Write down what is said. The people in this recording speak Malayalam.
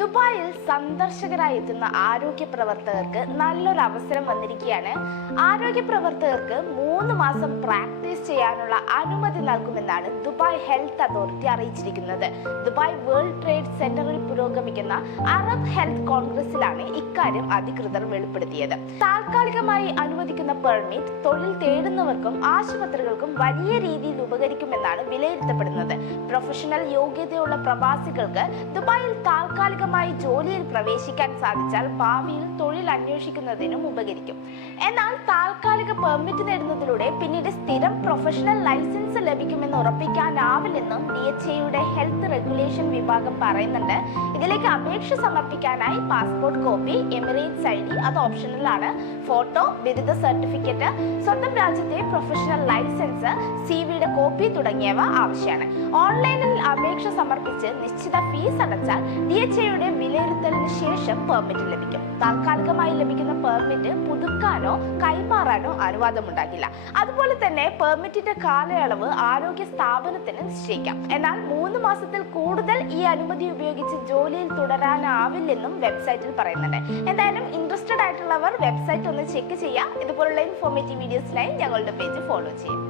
ദുബായിൽ സന്ദർശകരായി എത്തുന്ന ആരോഗ്യ പ്രവർത്തകർക്ക് നല്ലൊരു അവസരം വന്നിരിക്കുകയാണ്. ആരോഗ്യ പ്രവർത്തകർക്ക് 3 മാസം പ്രാക്ടീസ് ചെയ്യാനുള്ള അനുമതി നൽകുമെന്നാണ് ദുബായ് ഹെൽത്ത് അതോറിറ്റി അറിയിച്ചിരിക്കുന്നത്. ദുബായ് വേൾഡ് ട്രേഡ് സെന്ററിൽ പുരോഗമിക്കുന്ന അറബ് ഹെൽത്ത് കോൺഗ്രസിലാണ് ഇക്കാര്യം അധികൃതർ വെളിപ്പെടുത്തിയത്. താൽക്കാലികമായി അനുവദിക്കുന്ന പെർമിറ്റ് തൊഴിൽ തേടുന്നവർക്കും ആശുപത്രികൾക്കും വലിയ രീതിയിൽ ഉപകരിക്കുമെന്നാണ് വിലയിരുത്തപ്പെടുന്നത്. പ്രൊഫഷണൽ യോഗ്യതയുള്ള പ്രവാസികൾക്ക് ദുബായിൽ താൽക്കാലികമായി ജോലിയിൽ പ്രവേശിക്കാൻ സാധിച്ചാൽ ഭാവിയിൽ തൊഴിൽ അന്വേഷിക്കുന്നതിനും ഉപകരിക്കും. എന്നാൽ താൽക്കാലിക പെർമിറ്റ് നേടുന്നതിലൂടെ പിന്നീട് സ്ഥിരം പ്രൊഫഷണൽ ലൈസൻസ് ലഭിക്കുമെന്ന് ഉറപ്പിക്കാനാവില്ലെന്നും DHAയുടെ ഹെൽത്ത് റെഗുലേഷൻ വിഭാഗം പറയുന്നുണ്ട്. ഇതിലേക്ക് അപേക്ഷ സമർപ്പിക്കാനായി പാസ്പോർട്ട് കോപ്പി, എമിറേറ്റ്സ് ID അത് ഓപ്ഷണൽ ആണ്, ഫോട്ടോ, ബിരുദ സർട്ടിഫിക്കറ്റ്, സ്വന്തം രാജ്യത്തെ പ്രൊഫഷണൽ ലൈസൻസ്, CV-യുടെ കോപ്പി തുടങ്ങിയവ ആവശ്യമാണ്. ഓൺലൈനിൽ അപേക്ഷ സമർപ്പിച്ച് നിശ്ചിത ഫീസ് അടച്ചാൽ DHAയുടെ വിലയിരുത്തലിന് ശേഷം പെർമിറ്റ് ലഭിക്കും. താൽക്കാലികമായി ലഭിക്കുന്ന പെർമിറ്റ് പുതുക്കാനോ കൈമാറാനോ അനുവാദമുണ്ടാകില്ല. അതുപോലെ തന്നെ പെർമിറ്റിന്റെ കാലയളവ് ആരോഗ്യ സ്ഥാപനത്തിന് നിശ്ചയിക്കാം. എന്നാൽ 3 മാസത്തിൽ കൂടുതൽ ഈ അനുമതി ഉപയോഗിച്ച് ജോലിയിൽ തുടരാനാവില്ലെന്നും വെബ്സൈറ്റിൽ പറയുന്നുണ്ട്. എന്തായാലും ഇൻട്രസ്റ്റഡ് ആയിട്ടുള്ളവർ വെബ്സൈറ്റ് ഒന്ന് ചെക്ക് ചെയ്യുക. ഇതുപോലുള്ള ഇൻഫോർമേറ്റീവ് വീഡിയോസിനായി ഞങ്ങളുടെ പേജ് ഫോളോ ചെയ്യും.